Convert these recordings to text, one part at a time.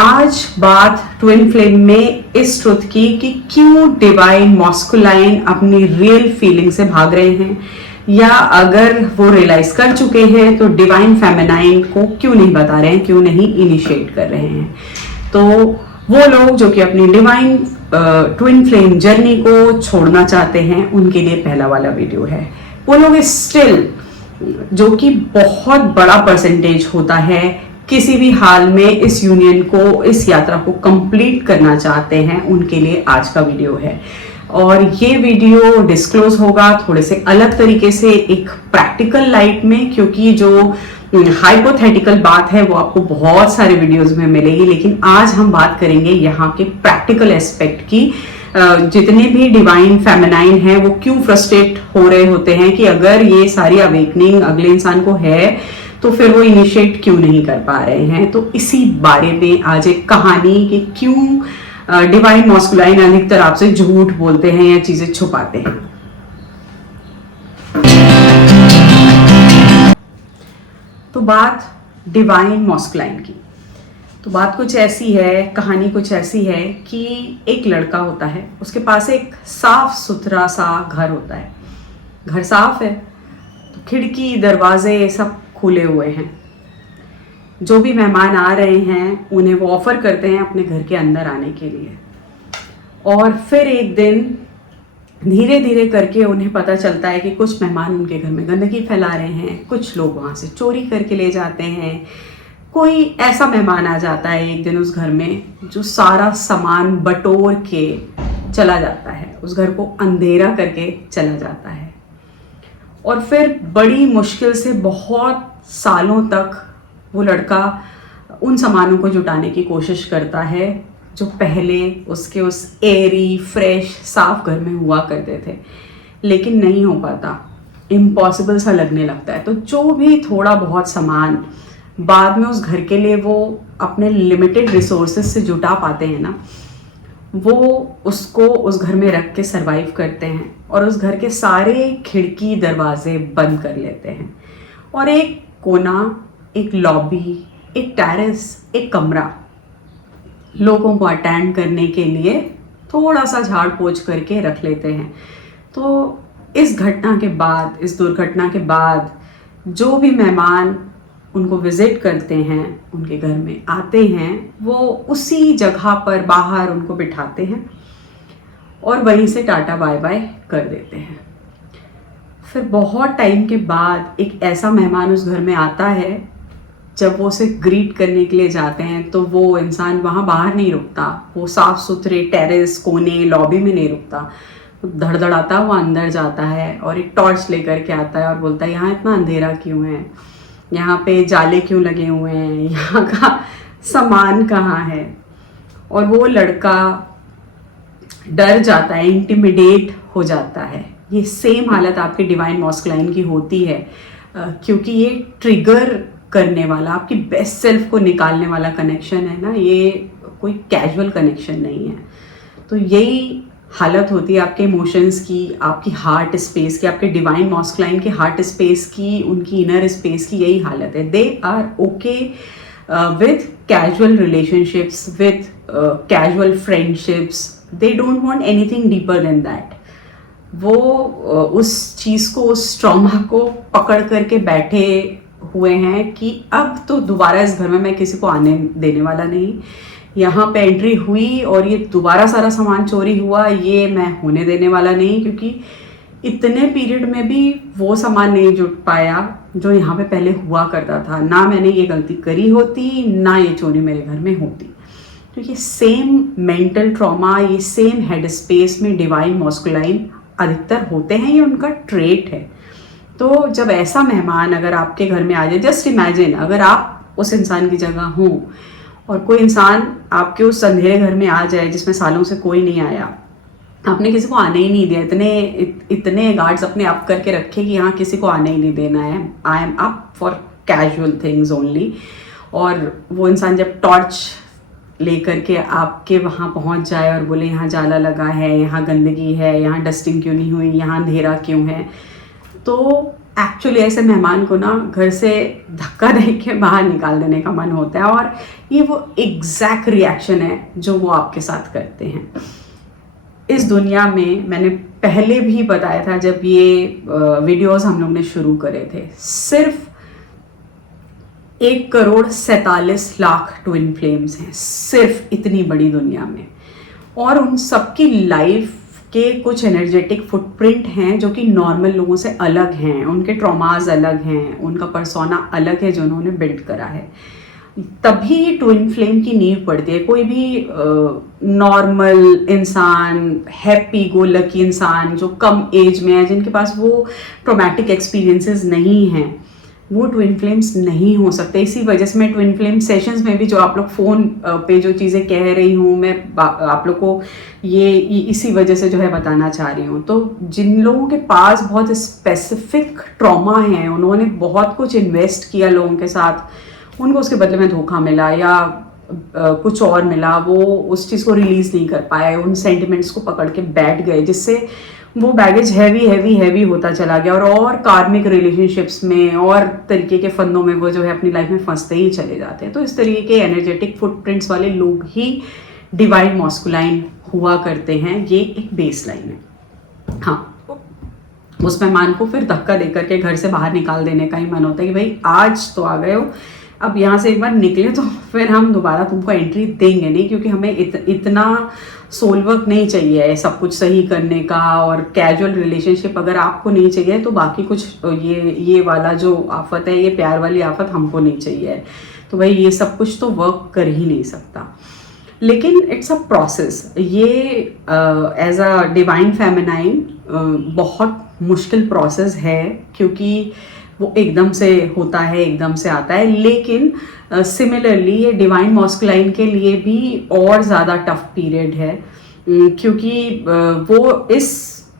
आज बात twin flame में इस ट्रुथ की कि क्यों डिवाइन मॉस्कुलाइन अपनी रियल फीलिंग से भाग रहे हैं, या अगर वो रियलाइज कर चुके हैं तो डिवाइन फेमिनाइन को क्यों नहीं बता रहे हैं, क्यों नहीं इनिशिएट कर रहे हैं। तो वो लोग जो कि अपनी डिवाइन ट्विन फ्लेम जर्नी को छोड़ना चाहते हैं, उनके लिए पहला वाला वीडियो है। वो लोग स्टिल, जो कि बहुत बड़ा परसेंटेज होता है, किसी भी हाल में इस यूनियन को, इस यात्रा को कंप्लीट करना चाहते हैं, उनके लिए आज का वीडियो है। और ये वीडियो डिस्क्लोज होगा थोड़े से अलग तरीके से, एक प्रैक्टिकल लाइट में, क्योंकि जो हाइपोथेटिकल बात है वो आपको बहुत सारे वीडियोस में मिलेगी, लेकिन आज हम बात करेंगे यहाँ के प्रैक्टिकल एस्पेक्ट की। जितने भी डिवाइन फेमिनाइन हैं वो क्यों फ्रस्ट्रेट हो रहे होते हैं कि अगर ये सारी अवेकनिंग अगले इंसान को है तो फिर वो इनिशिएट क्यों नहीं कर पा रहे हैं। तो इसी बारे में आज एक कहानी कि क्यों डिवाइन मॉस्कुलाइन अधिकतर आपसे झूठ बोलते हैं या चीजें छुपाते हैं। तो बात डिवाइन मॉस्कुलाइन की, तो बात कुछ ऐसी है, कहानी कुछ ऐसी है कि एक लड़का होता है, उसके पास एक साफ सुथरा सा घर होता है। घर साफ है तो खिड़की दरवाजे सब खुले हुए हैं। जो भी मेहमान आ रहे हैं उन्हें वो ऑफर करते हैं अपने घर के अंदर आने के लिए। और फिर एक दिन धीरे धीरे करके उन्हें पता चलता है कि कुछ मेहमान उनके घर में गंदगी फैला रहे हैं, कुछ लोग वहाँ से चोरी करके ले जाते हैं। कोई ऐसा मेहमान आ जाता है एक दिन उस घर में जो सारा सामान बटोर के चला जाता है, उस घर को अंधेरा करके चला जाता है। और फिर बड़ी मुश्किल से बहुत सालों तक वो लड़का उन सामानों को जुटाने की कोशिश करता है जो पहले उसके उस एयरी फ्रेश साफ घर में हुआ करते थे, लेकिन नहीं हो पाता, इम्पॉसिबल सा लगने लगता है। तो जो भी थोड़ा बहुत सामान बाद में उस घर के लिए वो अपने लिमिटेड रिसोर्सेज से जुटा पाते हैं ना, वो उसको उस घर में रख के सरवाइव करते हैं और उस घर के सारे खिड़की दरवाजे बंद कर लेते हैं। और एक कोना, एक लॉबी, एक टेरेस, एक कमरा लोगों को अटेंड करने के लिए थोड़ा सा झाड़ पोंछ करके रख लेते हैं। तो इस घटना के बाद, इस दुर्घटना के बाद जो भी मेहमान उनको विजिट करते हैं, उनके घर में आते हैं, वो उसी जगह पर बाहर उनको बिठाते हैं और वहीं से टाटा बाय बाय कर देते हैं। फिर बहुत टाइम के बाद एक ऐसा मेहमान उस घर में आता है, जब वो उसे ग्रीट करने के लिए जाते हैं तो वो इंसान वहाँ बाहर नहीं रुकता, वो साफ सुथरे टेरेस, कोने, लॉबी में नहीं रुकता, धड़धड़ाता हुआ अंदर जाता है और एक टॉर्च लेकर के आता है और बोलता है, यहाँ इतना अंधेरा क्यों है, यहाँ पे जाले क्यों लगे हुए हैं, यहाँ का सामान कहाँ है। और वो लड़का डर जाता है, इंटिमिडेट हो जाता है। ये सेम हालत आपके डिवाइन मॉस्कुलाइन की होती है, क्योंकि ये ट्रिगर करने वाला, आपकी बेस्ट सेल्फ को निकालने वाला कनेक्शन है ना, ये कोई कैजुअल कनेक्शन नहीं है। तो यही हालत होती है आपके इमोशंस की, आपकी हार्ट स्पेस की, आपके डिवाइन मॉस्कुलाइन के हार्ट स्पेस की, उनकी इनर स्पेस की यही हालत है। They are okay with casual relationships, with casual friendships, they don't want anything deeper than that. वो उस चीज़ को, उस ट्रॉमा को पकड़ करके बैठे हुए हैं कि अब तो दोबारा इस घर में मैं किसी को आने देने वाला नहीं, यहाँ पे एंट्री हुई और ये दोबारा सारा सामान चोरी हुआ, ये मैं होने देने वाला नहीं, क्योंकि इतने पीरियड में भी वो सामान नहीं जुट पाया जो यहाँ पे पहले हुआ करता था। ना मैंने ये गलती करी होती, ना ये चोरी मेरे घर में होती। तो ये सेम मेंटल ट्रॉमा, ये सेम हेड स्पेस में डिवाइन मॉस्कुलाइन अधिकतर होते हैं, ये उनका ट्रेट है। तो जब ऐसा मेहमान अगर आपके घर में आ जाए, जस्ट इमेजिन अगर आप उस इंसान की जगह हो और कोई इंसान आपके उस अंधेरे घर में आ जाए जिसमें सालों से कोई नहीं आया, आपने किसी को आने ही नहीं दिया, इतने गार्ड्स अपने अप करके रखे कि यहाँ किसी को आने ही नहीं देना है, I am up for casual things only. और वो इंसान जब टॉर्च लेकर के आपके वहाँ पहुँच जाए और बोले यहाँ जाला लगा है, यहाँ गंदगी है, यहाँ डस्टिंग क्यों नहीं हुई, यहाँ अंधेरा क्यों है, तो एक्चुअली ऐसे मेहमान को ना घर से धक्का दे के बाहर निकाल देने का मन होता है, और ये वो एग्जैक्ट रिएक्शन है जो वो आपके साथ करते हैं। इस दुनिया में मैंने पहले भी बताया था जब ये वीडियोस हम लोग ने शुरू करे थे, सिर्फ 1,47,00,000 ट्विन फ्लेम्स हैं सिर्फ इतनी बड़ी दुनिया में, और उन सबकी लाइफ के कुछ एनर्जेटिक फुटप्रिंट हैं जो कि नॉर्मल लोगों से अलग हैं, उनके ट्रॉमाज अलग हैं, उनका पर्सोना अलग है जो उन्होंने बिल्ड करा है। तभी ट्विन फ्लेम की नींव पड़ती है। कोई भी नॉर्मल इंसान, हैप्पी गो लकी इंसान जो कम एज में है, जिनके पास वो ट्रॉमेटिक एक्सपीरियंसेस नहीं हैं, वो ट्विन फ्लेम्स नहीं हो सकते। इसी वजह से मैं ट्विन फ्लेम सेशंस में भी जो आप लोग फ़ोन पे जो चीज़ें कह रही हूँ, मैं आप लोग को ये इसी वजह से जो है बताना चाह रही हूँ। तो जिन लोगों के पास बहुत स्पेसिफिक ट्रॉमा है, उन्होंने बहुत कुछ इन्वेस्ट किया लोगों के साथ, उनको उसके बदले में धोखा मिला या कुछ और मिला, वो उस चीज़ को रिलीज़ नहीं कर पाए, उन सेंटिमेंट्स को पकड़ के बैठ गए, जिससे वो बैगेज हैवी होता चला गया, और कार्मिक रिलेशनशिप्स में और तरीके के फंदों में वो जो है अपनी लाइफ में फंसते ही चले जाते हैं। तो इस तरीके के एनर्जेटिक फुटप्रिंट्स वाले लोग ही डिवाइन मॉस्कुलाइन हुआ करते हैं। ये एक बेस लाइन है। हाँ, उस मेहमान को फिर धक्का देकर के घर से बाहर निकाल देने का ही मन होता है कि भाई आज तो आ गए हो, अब यहाँ से एक बार निकले तो फिर हम दोबारा तुमको एंट्री देंगे नहीं, क्योंकि हमें इतना सोल वर्क नहीं चाहिए सब कुछ सही करने का, और कैजुअल रिलेशनशिप अगर आपको नहीं चाहिए तो बाकी कुछ ये वाला जो आफत है, ये प्यार वाली आफत हमको नहीं चाहिए। तो भाई ये सब कुछ तो वर्क कर ही नहीं सकता। लेकिन इट्स अ प्रोसेस। ये एज अ डिवाइन फेमिनाइन बहुत मुश्किल प्रोसेस है, क्योंकि वो एकदम से होता है, एकदम से आता है। लेकिन सिमिलरली ये डिवाइन मॉस्कुलाइन के लिए भी और ज़्यादा टफ पीरियड है, क्योंकि वो इस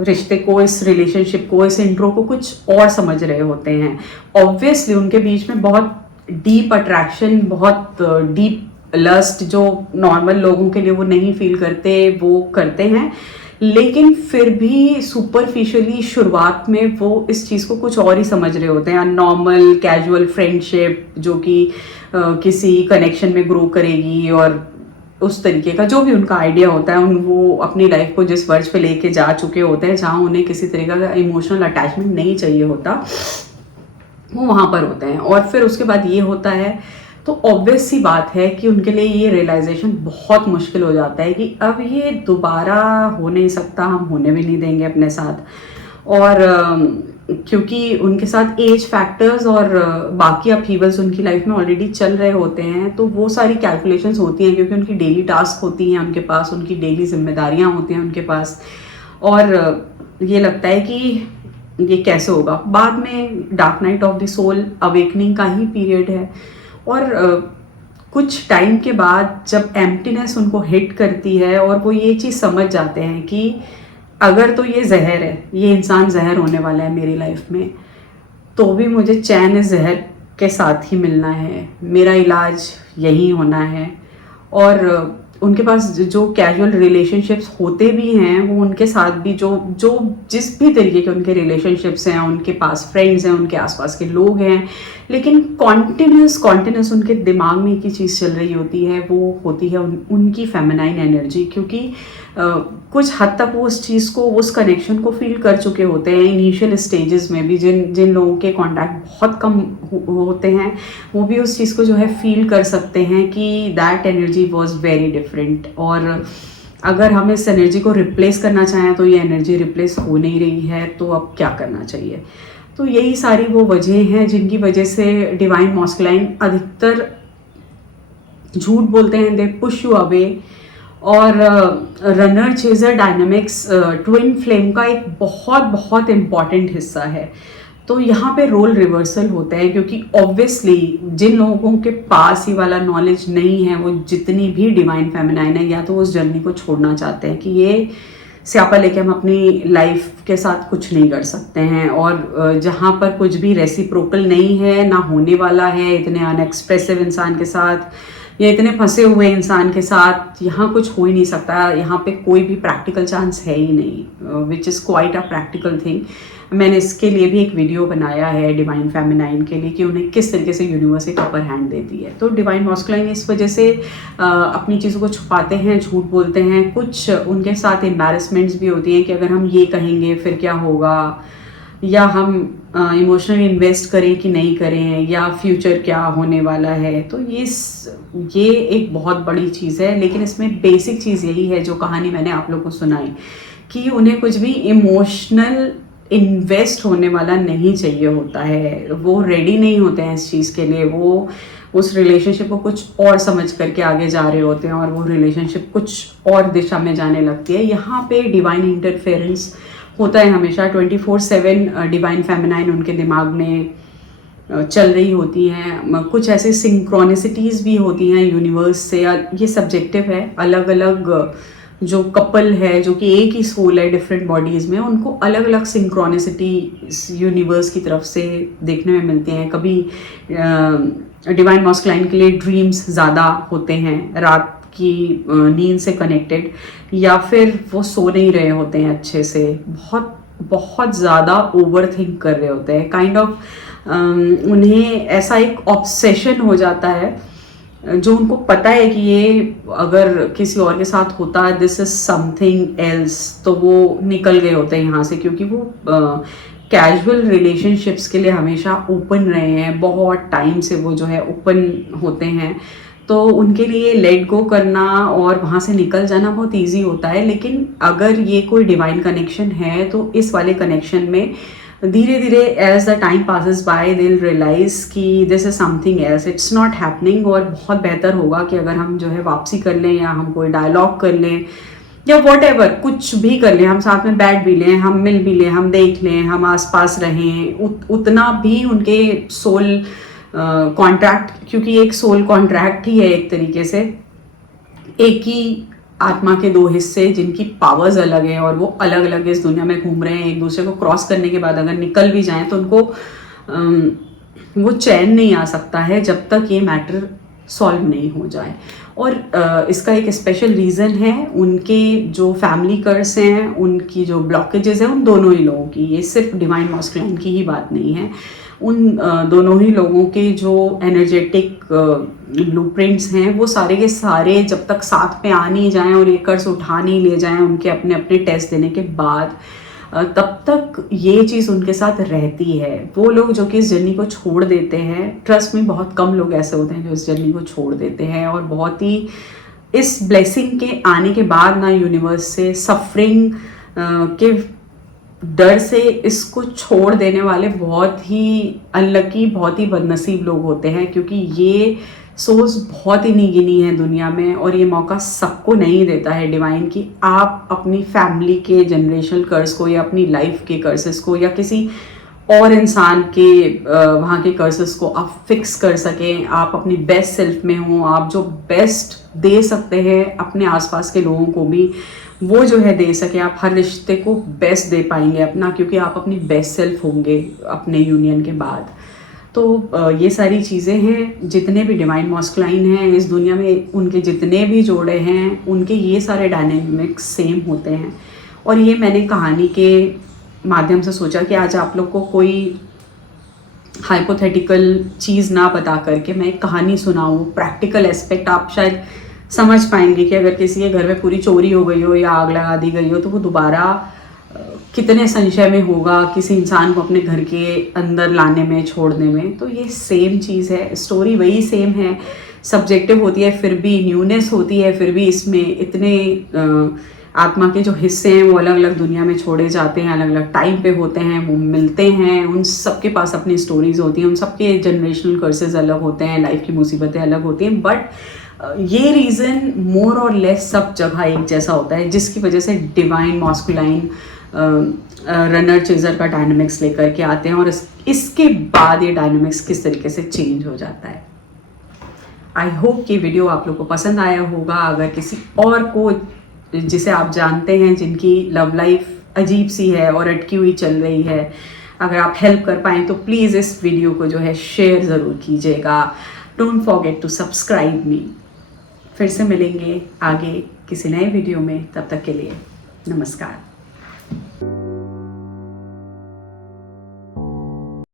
रिश्ते को, इस रिलेशनशिप को, इस इंट्रो को कुछ और समझ रहे होते हैं। ऑब्वियसली उनके बीच में बहुत डीप अट्रैक्शन, बहुत डीप लस्ट जो नॉर्मल लोगों के लिए वो नहीं फील करते, वो करते हैं। लेकिन फिर भी सुपरफिशियली शुरुआत में वो इस चीज़ को कुछ और ही समझ रहे होते हैं। नॉर्मल कैजुअल फ्रेंडशिप जो कि किसी कनेक्शन में ग्रो करेगी, और उस तरीके का जो भी उनका आइडिया होता है, वो अपनी लाइफ को जिस वर्ज पे लेके जा चुके होते हैं, जहाँ उन्हें किसी तरीके का इमोशनल अटैचमेंट नहीं चाहिए होता, वो वहाँ पर होते हैं। और फिर उसके बाद ये होता है, तो ऑब्वियस सी बात है कि उनके लिए ये रियलाइजेशन बहुत मुश्किल हो जाता है कि अब ये दोबारा हो नहीं सकता, हम होने भी नहीं देंगे अपने साथ। और क्योंकि उनके साथ एज फैक्टर्स और बाकी अपहीवल्स उनकी लाइफ में ऑलरेडी चल रहे होते हैं, तो वो सारी कैलकुलेशंस होती हैं, क्योंकि उनकी डेली टास्क होती हैं उनके पास, उनकी डेली जिम्मेदारियां होती हैं उनके पास, और ये लगता है कि ये कैसे होगा। बाद में dark night of the soul awakening का ही पीरियड है, और कुछ टाइम के बाद जब एम्प्टीनेस उनको हिट करती है और वो ये चीज़ समझ जाते हैं कि अगर तो ये जहर है, ये इंसान जहर होने वाला है मेरी लाइफ में, तो भी मुझे चैन इस जहर के साथ ही मिलना है, मेरा इलाज यही होना है। और उनके पास जो कैजुअल रिलेशनशिप्स होते भी हैं, वो उनके साथ भी जो जिस भी तरीके के उनके रिलेशनशिप्स हैं, उनके पास फ्रेंड्स हैं, उनके आसपास के लोग हैं, लेकिन कॉन्टिन्यूस उनके दिमाग में एक ही चीज़ चल रही होती है, वो होती है उनकी फेमिनाइन एनर्जी। क्योंकि कुछ हद तक वो उस चीज़ को, उस कनेक्शन को फील कर चुके होते हैं इनिशियल स्टेजेस में भी। जिन लोगों के कॉन्टैक्ट बहुत कम होते हैं, वो भी उस चीज़ को जो है फील कर सकते हैं कि that energy was very different. और अगर हम इस एनर्जी को रिप्लेस करना चाहें तो ये एनर्जी रिप्लेस हो नहीं रही है, तो अब क्या करना चाहिए। तो यही सारी वो वजह हैं जिनकी वजह से डिवाइन मॉस्कुलाइन अधिकतर झूठ बोलते हैं, दे पुश यू अवे। और runner chaser dynamics twin flame का एक बहुत इम्पॉर्टेंट हिस्सा है। तो यहाँ पे रोल रिवर्सल होता है, क्योंकि ऑब्वियसली जिन लोगों के पास ये वाला नॉलेज नहीं है, वो जितनी भी डिवाइन फेमिनाइन है, या तो उस जर्नी को छोड़ना चाहते हैं कि ये स्यापा लेके हम अपनी लाइफ के साथ कुछ नहीं कर सकते हैं, और जहाँ पर कुछ भी रेसिप्रोकल नहीं है, ना होने वाला है, इतने अनएक्सप्रेसिव इंसान के साथ या इतने फंसे हुए इंसान के साथ यहाँ कुछ हो ही नहीं सकता, यहाँ पे कोई भी प्रैक्टिकल चांस है ही नहीं, which is quite a practical thing. मैंने इसके लिए भी एक वीडियो बनाया है डिवाइन फेमिनाइन के लिए कि उन्हें किस तरीके से यूनिवर्स एक अपर हैंड देती है। तो डिवाइन मॉस्कुलाइन इस वजह से अपनी चीज़ों को छुपाते हैं, झूठ बोलते हैं, कुछ उनके साथ एम्बैरसमेंट्स भी होती हैं कि अगर हम ये कहेंगे फिर क्या होगा, या हम इमोशनली इन्वेस्ट करें कि नहीं करें, या फ्यूचर क्या होने वाला है। तो ये एक बहुत बड़ी चीज़ है, लेकिन इसमें बेसिक चीज़ यही है जो कहानी मैंने आप लोगों को सुनाई कि उन्हें कुछ भी इमोशनल इन्वेस्ट होने वाला नहीं चाहिए होता है। वो रेडी नहीं होते हैं इस चीज़ के लिए, वो उस रिलेशनशिप को कुछ और समझ करके आगे जा रहे होते हैं और वो रिलेशनशिप कुछ और दिशा में जाने लगती है। यहाँ पे डिवाइन इंटरफेरेंस होता है हमेशा 24/7। डिवाइन फेमिनाइन उनके दिमाग में चल रही होती हैं। कुछ ऐसे सिंक्रोनिसिटीज़ भी होती हैं यूनिवर्स से। ये सब्जेक्टिव है, अलग अलग जो कपल है जो कि एक ही सोल है डिफरेंट बॉडीज़ में, उनको अलग अलग सिंक्रोनिसिटी यूनिवर्स की तरफ से देखने में मिलती हैं। कभी डिवाइन मॉस्कुलाइन के लिए ड्रीम्स ज़्यादा होते हैं, रात की नींद से कनेक्टेड, या फिर वो सो नहीं रहे होते हैं अच्छे से, बहुत बहुत ज़्यादा ओवर थिंक कर रहे होते हैं। काइंड ऑफ उन्हें ऐसा एक ऑब्सेशन हो जाता है जो उनको पता है कि ये अगर किसी और के साथ होता है दिस इज समथिंग एल्स, तो वो निकल गए होते हैं यहाँ से, क्योंकि वो कैजुअल रिलेशनशिप्स के लिए हमेशा ओपन रहे हैं। बहुत टाइम से वो जो है ओपन होते हैं, तो उनके लिए लेट गो करना और वहाँ से निकल जाना बहुत इजी होता है। लेकिन अगर ये कोई डिवाइन कनेक्शन है तो इस वाले कनेक्शन में धीरे धीरे as the time passes by they will realise कि this is something else, it's not happening. और बहुत बेहतर होगा कि अगर हम जो है वापसी कर लें, या हम कोई डायलॉग कर लें, या वॉट एवर कुछ भी कर लें, हम साथ में बैठ भी लें, हम मिल भी लें, हम देख लें, हम आसपास रहें, उतना भी उनके सोल कॉन्ट्रैक्ट, क्योंकि एक सोल कॉन्ट्रैक्ट ही है एक तरीके से, एक ही आत्मा के दो हिस्से जिनकी पावर्स अलग हैं और वो अलग अलग इस दुनिया में घूम रहे हैं। एक दूसरे को क्रॉस करने के बाद अगर निकल भी जाएं तो उनको वो चैन नहीं आ सकता है जब तक ये मैटर सॉल्व नहीं हो जाए। और इसका एक स्पेशल रीज़न है, उनके जो फैमिली कर्स हैं, उनकी जो ब्लॉकेजेस हैं, उन दोनों ही लोगों की, ये सिर्फ डिवाइन मॉस्कुलाइन की ही बात नहीं है, उन दोनों ही लोगों के जो एनर्जेटिक ब्लूप्रिंट्स हैं वो सारे के सारे जब तक साथ में आ नहीं जाएं और ये कर्स उठा नहीं ले जाएं उनके अपने अपने टेस्ट देने के बाद, तब तक ये चीज़ उनके साथ रहती है। वो लोग जो कि इस जर्नी को छोड़ देते हैं, ट्रस्ट में बहुत कम लोग ऐसे होते हैं जो इस जर्नी को छोड़ देते हैं, और बहुत ही इस ब्लेसिंग के आने के बाद ना यूनिवर्स से सफरिंग के डर से इसको छोड़ देने वाले बहुत ही अनलकी, बहुत ही बदनसीब लोग होते हैं, क्योंकि ये सोर्स बहुत ही नहीं गिनी है दुनिया में, और ये मौका सबको नहीं देता है डिवाइन कि आप अपनी फैमिली के जनरेशनल कर्स को, या अपनी लाइफ के कर्सेस को, या किसी और इंसान के वहाँ के कर्सेस को आप फिक्स कर सकें। आप अपनी बेस्ट सेल्फ में हो, आप जो बेस्ट दे सकते हैं अपने आसपास के लोगों को भी वो जो है दे सके। आप हर रिश्ते को बेस्ट दे पाएंगे अपना, क्योंकि आप अपनी बेस्ट सेल्फ होंगे अपने यूनियन के बाद। तो ये सारी चीज़ें हैं। जितने भी डिवाइन मॉस्कुलाइन हैं इस दुनिया में, उनके जितने भी जोड़े हैं, उनके ये सारे डायनेमिक्स सेम होते हैं। और ये मैंने कहानी के माध्यम से सोचा कि आज आप लोग को कोई हाइपोथेटिकल चीज़ ना बता करके मैं एक कहानी सुनाऊँ, प्रैक्टिकल एस्पेक्ट आप शायद समझ पाएंगे कि अगर किसी के घर में पूरी चोरी हो गई हो या आग लगा दी गई हो तो वो दोबारा कितने संशय में होगा किसी इंसान को अपने घर के अंदर लाने में, छोड़ने में। तो ये सेम चीज़ है, स्टोरी वही सेम है, सब्जेक्टिव होती है फिर भी न्यूनेस होती है, फिर भी इसमें इतने आत्मा के जो हिस्से हैं वो अलग अलग दुनिया में छोड़े जाते हैं, अलग अलग टाइम पे होते हैं, वो मिलते हैं, उन सबके पास अपनी स्टोरीज होती हैं, उन सबके जनरेशनल कर्सेस अलग होते हैं, लाइफ की मुसीबतें अलग होती हैं, बट ये रीज़न मोर और लेस सब जगह एक जैसा होता है, जिसकी वजह से डिवाइन मॉस्कुलाइन रनर चेजर का डायनामिक्स लेकर के आते हैं और इसके बाद ये डायनामिक्स किस तरीके से चेंज हो जाता है। आई होप कि वीडियो आप लोग को पसंद आया होगा। अगर किसी और को जिसे आप जानते हैं जिनकी लव लाइफ अजीब सी है और अटकी हुई चल रही है, अगर आप हेल्प कर पाएँ तो प्लीज़ इस वीडियो को जो है शेयर ज़रूर कीजिएगा। Don't forget to subscribe me. फिर से मिलेंगे आगे किसी नए वीडियो में, तब तक के लिए नमस्कार।